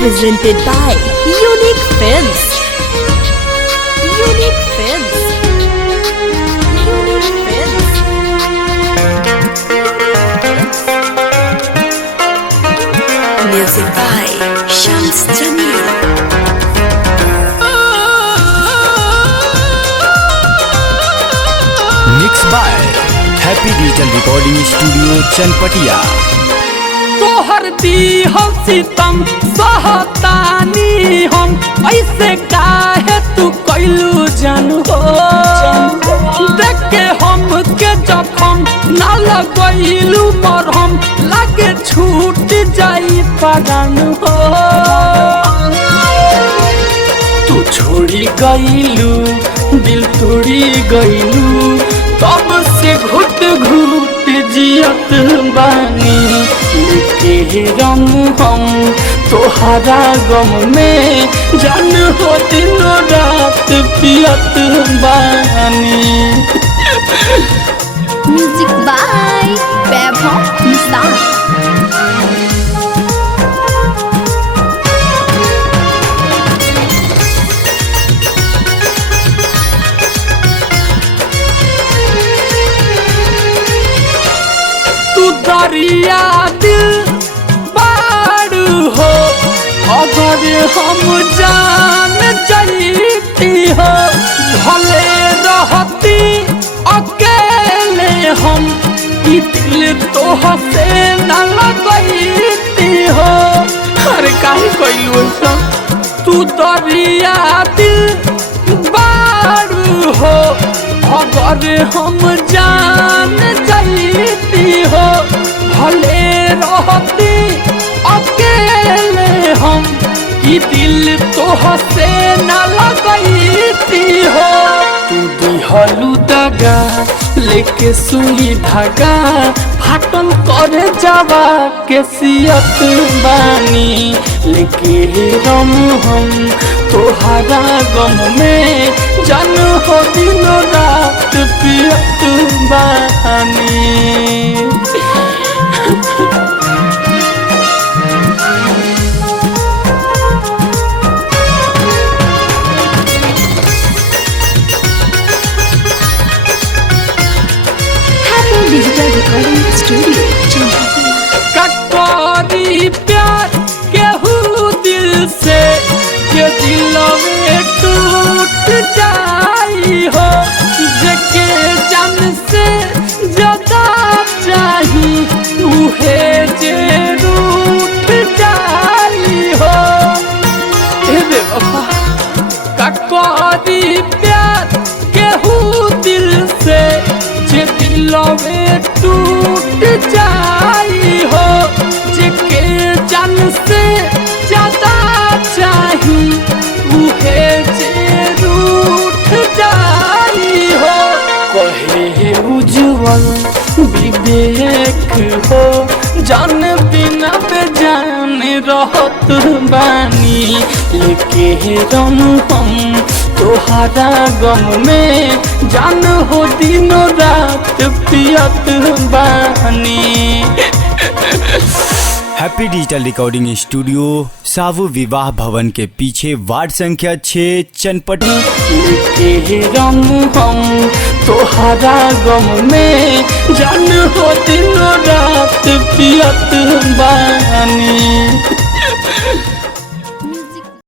presented by Unique Films. Unique Films. Unique Films. Music by Shams Jamil. Mix by happy digital recording studio Chanpatia. तोहर दी हम सीतम सहतानी हम ऐसे काहे तू कैलू जानू हो देख के हम के जखम ना लगैलू मरहम लागे छूट जाई परान हो तू छोड़ी गईलू दिल तोड़ी गईलू तब से घुट घुट जियत बानी लेके रम हम तोहरा गम में जान हो दिनों रात पियत बानी। Music by Vaibhav Nissan. तू दरिया दिल बारू हो अगर हम जान जाती हो भले रहती अकेले हम ई दिल तो हसे न लगती हो अरे काहे कइलू ऐसा तू दरिया दिल बारू हो अगर हम जान जाती हो भले रहती अकेले हम ई दिल तो हसे न लगती हो तू दिहलू दगा लेके सुई धागा फाटल करे जावा के सियत बानी लेके रम हम तोहरा गम में जान हो दिनों रात पियत बानी। Happy Digital Recording Studio Chennai. कटोरी प्यार केहू दिल से के दिल में टूट जाई हो जेके जान से ज्यादा चाही उहे जे रूठ जाई हो ए बेवफा कटोरी प्यार केहू दिल से जे दिल में टूट जाई हो जेके जान से ज्यादा चाही उहे जे रूठ जाई हो कहे उज्जवल विवेक हो जान बिना बेजान रहत बानी लेके रम हम तोहरा गम में जान हो दिनों रात पियत बानी। हैप्पी डिजिटल रिकॉर्डिंग स्टूडियो सावु विवाह भवन के पीछे वार्ड संख्या 6 चनपटी। लेके रम हम तोहरा गम में जान हो दिनों रात पियत बानी।